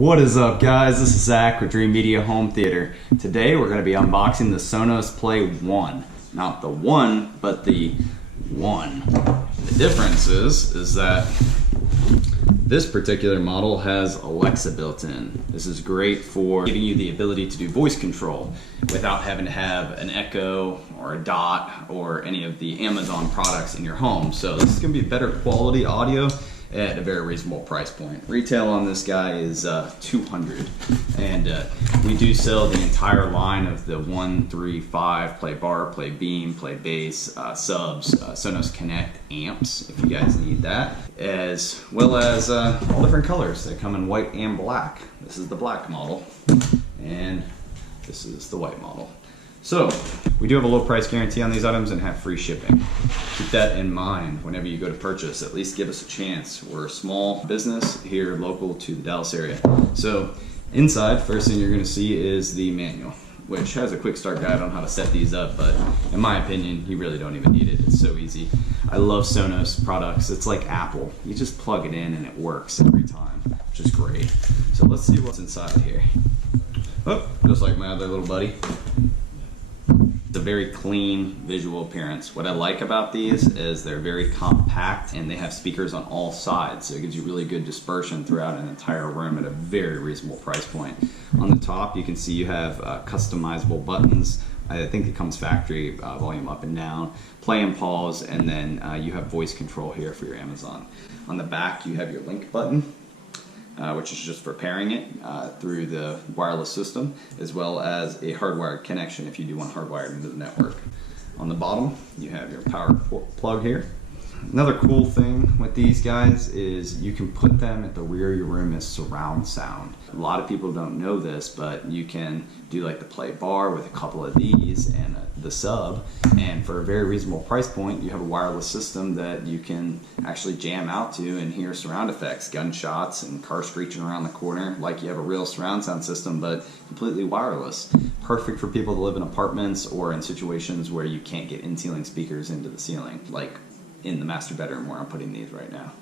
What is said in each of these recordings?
What is up, guys? This is Zach with Dreamedia Home Theater. Today we're going to be unboxing the Sonos Play One. Not the one, but the One. The difference is that this particular model has Alexa built in. This is great for giving you the ability to do voice control without having to have an Echo or a Dot or any of the Amazon products in your home. So this is going to be better quality audio at a very reasonable price point. Retail on this guy is $200, and we do sell the entire line of the 1, 3, 5 play bar, play beam, play bass, subs, Sonos Connect amps if you guys need that, as well as all different colors. They come in white and black. This is the black model, and this is the white model. So, we do have a low price guarantee on these items and have free shipping. Keep that in mind whenever you go to purchase. At least give us a chance. We're a small business here local to the Dallas area. So, inside, first thing you're going to see is the manual, which has a quick start guide on how to set these up, but in my opinion, you really don't even need it. It's so easy. I love Sonos products. It's like Apple. You just plug it in and it works every time, which is great. So let's see what's inside here. Oh, just like my other little buddy. It's a very clean visual appearance. What I like about these is they're very compact and they have speakers on all sides, so it gives you really good dispersion throughout an entire room at a very reasonable price point. On the top you can see you have customizable buttons. I think it comes factory, volume up and down, play and pause, and then you have voice control here for your Amazon. On the back you have your link button, which is just for pairing it through the wireless system, as well as a hardwired connection if you do want hardwired into the network. On the bottom, you have your power plug here. Another cool thing with these guys is you can put them at the rear of your room as surround sound. A lot of people don't know this, but you can do like the play bar with a couple of these and the sub, and for a very reasonable price point you have a wireless system that you can actually jam out to and hear surround effects, gunshots and cars screeching around the corner, like you have a real surround sound system but completely wireless. Perfect for people that live in apartments or in situations where you can't get in-ceiling speakers into the ceiling, like in the master bedroom where I'm putting these right now.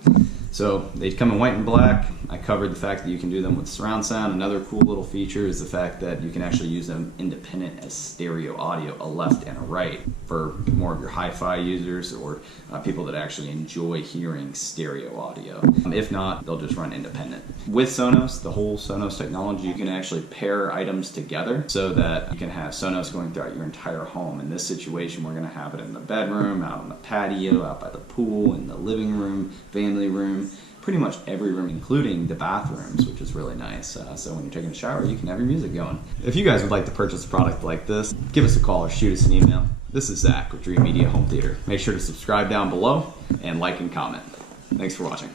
So they come in white and black. I covered the fact that you can do them with surround sound. Another cool little feature is the fact that you can actually use them independent as stereo audio, a left and a right, for more of your hi-fi users or people that actually enjoy hearing stereo audio. If not, they'll just run independent. With Sonos, the whole Sonos technology, you can actually pair items together so that you can have Sonos going throughout your entire home. In this situation, we're going to have it in the bedroom, out on the patio, out by the pool, in the living room, family room, pretty much every room, including the bathrooms, which is really nice. So when you're taking a shower, you can have your music going. If you guys would like to purchase a product like this, give us a call or shoot us an email. This is Zach with Dreamedia Home Theater. Make sure to subscribe down below and like and comment. Thanks for watching.